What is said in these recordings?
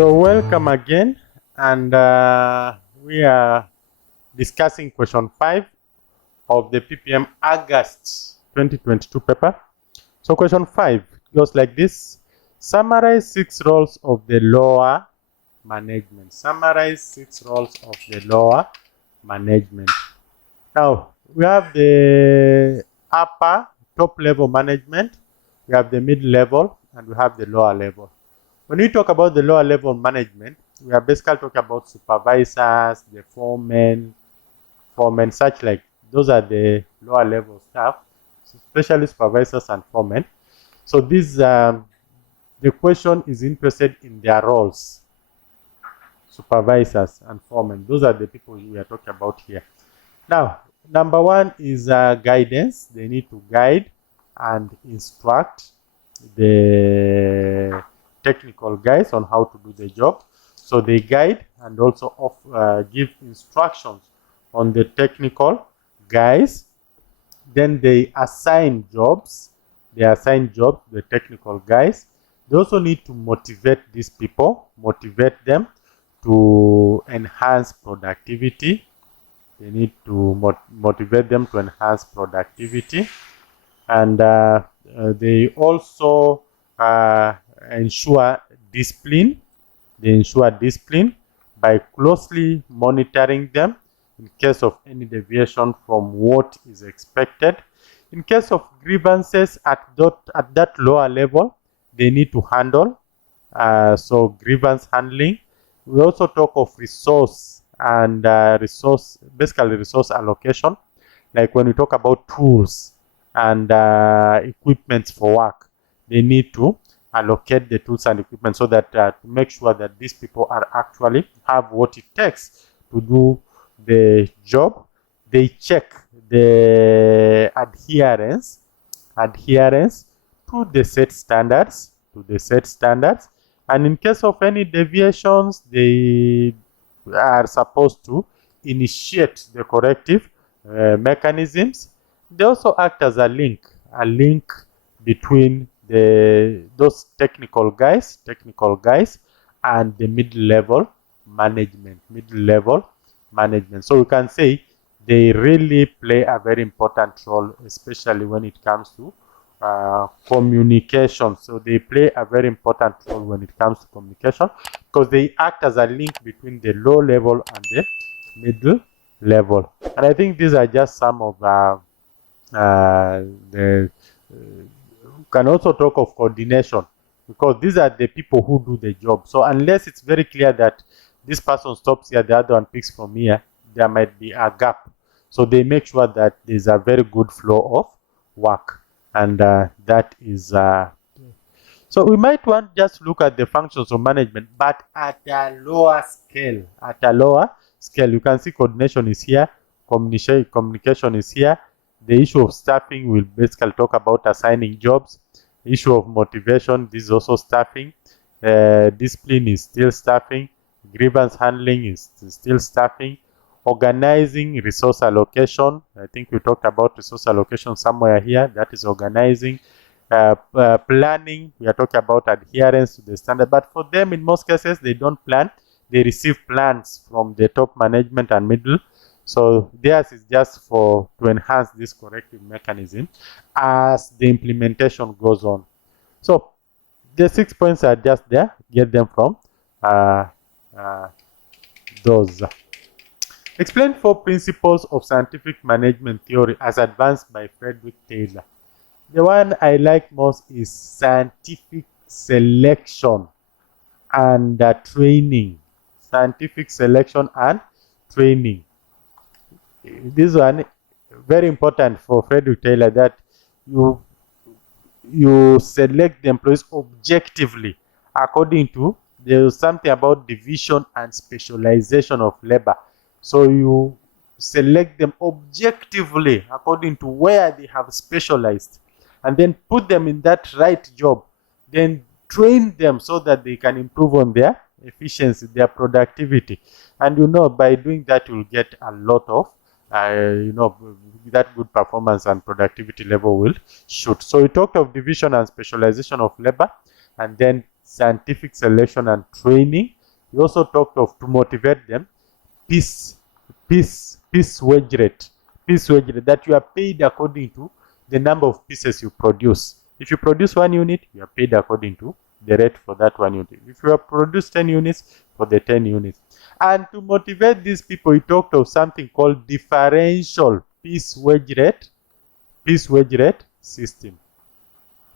So welcome again, and we are discussing question 5 of the PPM August 2022 paper. So question 5 goes like this: summarize 6 roles of the lower management. Summarize 6 roles of the lower management. Now we have the upper top level management, we have the mid level, and we have the lower level. When we talk about the lower level management, we are basically talking about supervisors, the foremen, such like. Those are the lower level staff, especially supervisors and foremen. So this, the question is interested in their roles. Supervisors and foremen, those are the people we are talking about here. Now, number 1 is guidance. They need to guide and instruct the technical guys on how to do the job. So they guide and also give instructions on the technical guys. Then they assign jobs. They assign jobs to the technical guys. They also need to motivate these people, motivate them to enhance productivity. They need to motivate them to enhance productivity. And they also ensure discipline. They ensure discipline by closely monitoring them in case of any deviation from what is expected. In case of grievances at that lower level, they need to handle. So grievance handling. We also talk of resource and basically resource allocation. Like when we talk about tools and equipment for work, they need to allocate the tools and equipment so that to make sure that these people are actually have what it takes to do the job. They check the adherence to the set standards, and in case of any deviations, they are supposed to initiate the corrective mechanisms. They also act as a link between those technical guys and the mid-level management. So we can say they really play a very important role, especially when it comes to communication. So they play a very important role when it comes to communication, because they act as a link between the low level and the middle level. And I think these are just some of can also talk of coordination, because these are the people who do the job. So unless it's very clear that this person stops here, the other one picks from here, there might be a gap. So they make sure that there's a very good flow of work, and that is so we might want just to look at the functions of management, but at a lower scale. You can see coordination is here, communication is here. The issue of staffing will basically talk about assigning jobs. Issue of motivation, this is also staffing. Discipline is still staffing. Grievance handling is still staffing. Organizing, resource allocation. I think we talked about resource allocation somewhere here. That is organizing. Planning, we are talking about adherence to the standard. But for them, in most cases, they don't plan. They receive plans from the top management and middle. So theirs is just to enhance this corrective mechanism as the implementation goes on. So the 6 points are just there. Get them from those. Explain 4 principles of scientific management theory as advanced by Frederick Taylor. The one I like most is scientific selection and training. Scientific selection and training. This one very important for Frederick Taylor, that you select the employees objectively according to, there's something about division and specialization of labor. So you select them objectively according to where they have specialized, and then put them in that right job, then train them so that they can improve on their efficiency, their productivity. And by doing that, you'll get a lot of that good performance and productivity level will shoot. So we talked of division and specialization of labor, and then scientific selection and training. He also talked of to motivate them, piece wage rate, that you are paid according to the number of pieces you produce. If you produce 1 unit, you are paid according to the rate for that 1 unit. If you have produced 10 units, for the 10 units. And to motivate these people, he talked of something called differential piece wage rate system.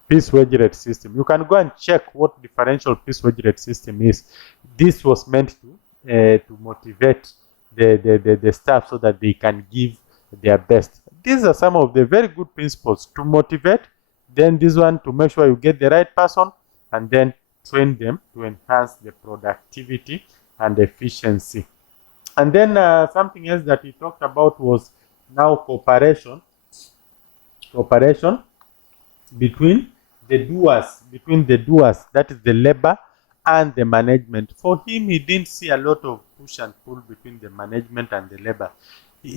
Piece wage rate system. You can go and check what differential piece wage rate system is. This was meant to motivate the staff so that they can give their best. These are some of the very good principles to motivate. Then this one to make sure you get the right person, and then train them to enhance the productivity and efficiency. And then something else that he talked about was now cooperation between the doers, that is the labor and the management. For him, he didn't see a lot of push and pull between the management and the labor.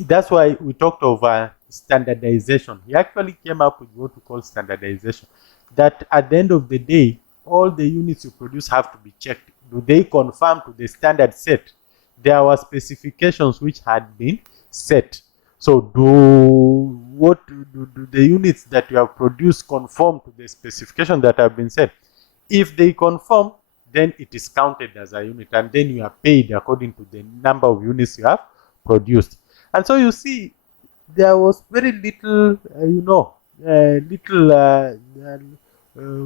That's why we talked of standardization. He actually came up with what we call standardization, that at the end of the day, all the units you produce have to be checked. Do they conform to the standard set? There were specifications which had been set. So do the units that you have produced conform to the specifications that have been set? If they conform, then it is counted as a unit, and then you are paid according to the number of units you have produced. And so you see, there was very little,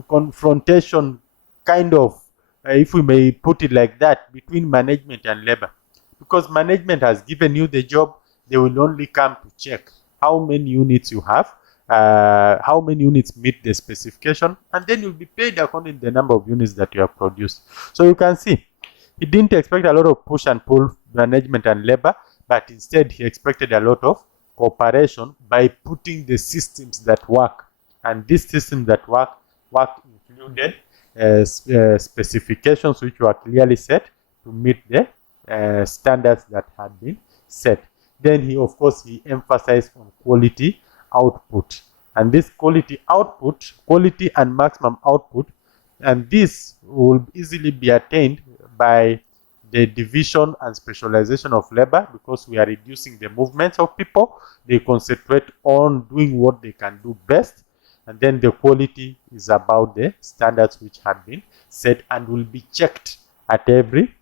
confrontation, kind of, if we may put it like that, between management and labor. Because management has given you the job, they will only come to check how many units you have, how many units meet the specification, and then you'll be paid according to the number of units that you have produced. So you can see, he didn't expect a lot of push and pull management and labor, but instead he expected a lot of cooperation by putting the systems that work. And these systems that work included specifications which were clearly set to meet the standards that had been set. Then he emphasized on quality output. And this quality and maximum output, and this will easily be attained by the division and specialization of labor, because we are reducing the movements of people. They concentrate on doing what they can do best. And then the quality is about the standards which have been set and will be checked at every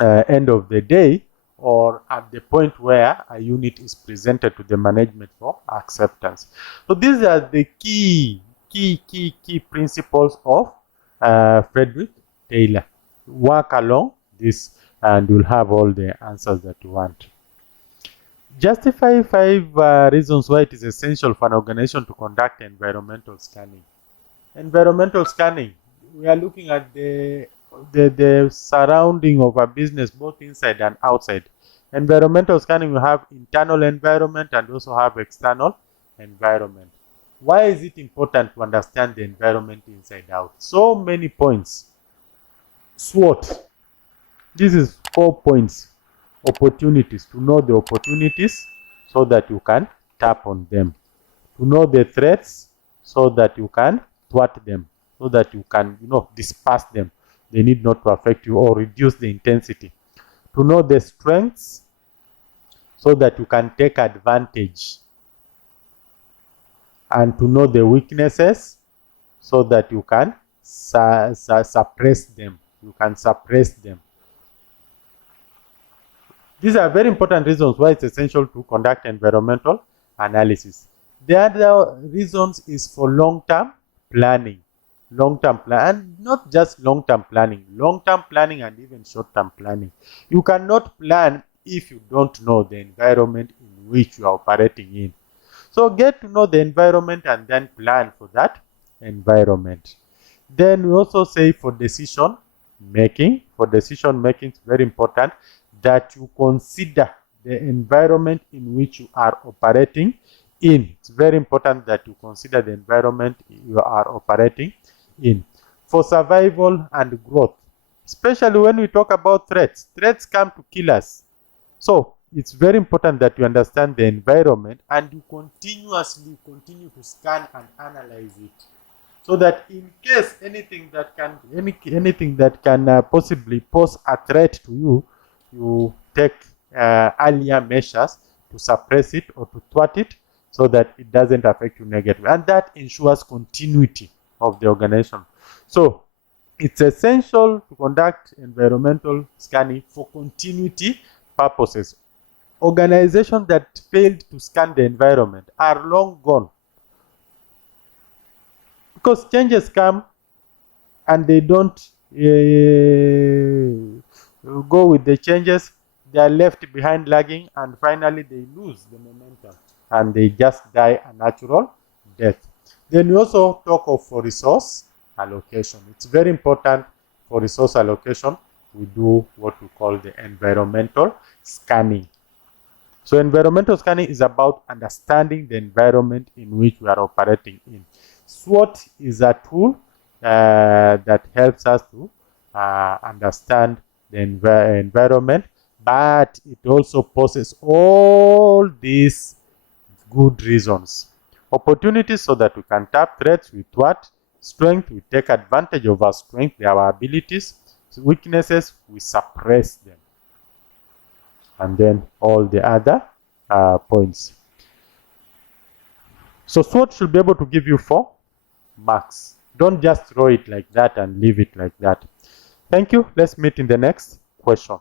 end of the day, or at the point where a unit is presented to the management for acceptance. So these are the key principles of Frederick Taylor. Work along this and you'll have all the answers that you want. Justify 5 reasons why it is essential for an organization to conduct environmental scanning. Environmental scanning, we are looking at the surrounding of a business, both inside and outside. Environmental scanning, we have internal environment and also have external environment. Why is it important to understand the environment inside out? So many points. SWOT. This is 4 points. Opportunities. To know the opportunities so that you can tap on them. To know the threats so that you can thwart them, so that you can, disperse them. They need not to affect you or reduce the intensity. To know the strengths so that you can take advantage. And to know the weaknesses so that you can suppress them. You can suppress them. These are very important reasons why it's essential to conduct environmental analysis. The other reasons is for long-term planning. Long-term plan, and not just long-term planning and even short-term planning. You cannot plan if you don't know the environment in which you are operating in. So get to know the environment and then plan for that environment. Then we also say for decision making. For decision making, it's very important that you consider the environment in which you are operating in. It's very important that you consider the environment you are operating in. For survival and growth, especially when we talk about threats. Threats come to kill us. So it's very important that you understand the environment and you continue to scan and analyze it. so that in case anything that can possibly pose a threat to you, you take earlier measures to suppress it or to thwart it, so that it doesn't affect you negatively, and that ensures continuity of the organization. So it's essential to conduct environmental scanning for continuity purposes. Organizations that failed to scan the environment are long gone, because changes come and they don't go with the changes. They are left behind lagging, and finally they lose the momentum and they just die a natural death. Then we also talk of resource allocation. It's very important for resource allocation. We do what we call the environmental scanning. So environmental scanning is about understanding the environment in which we are operating in. SWOT is a tool that helps us to understand the environment, but it also poses all these good reasons. Opportunities, so that we can tap threats with what? Strength, we take advantage of our strength, our abilities. Weaknesses, we suppress them. And then all the other points. So SWOT should be able to give you 4 marks. Don't just throw it like that and leave it like that. Thank you. Let's meet in the next question.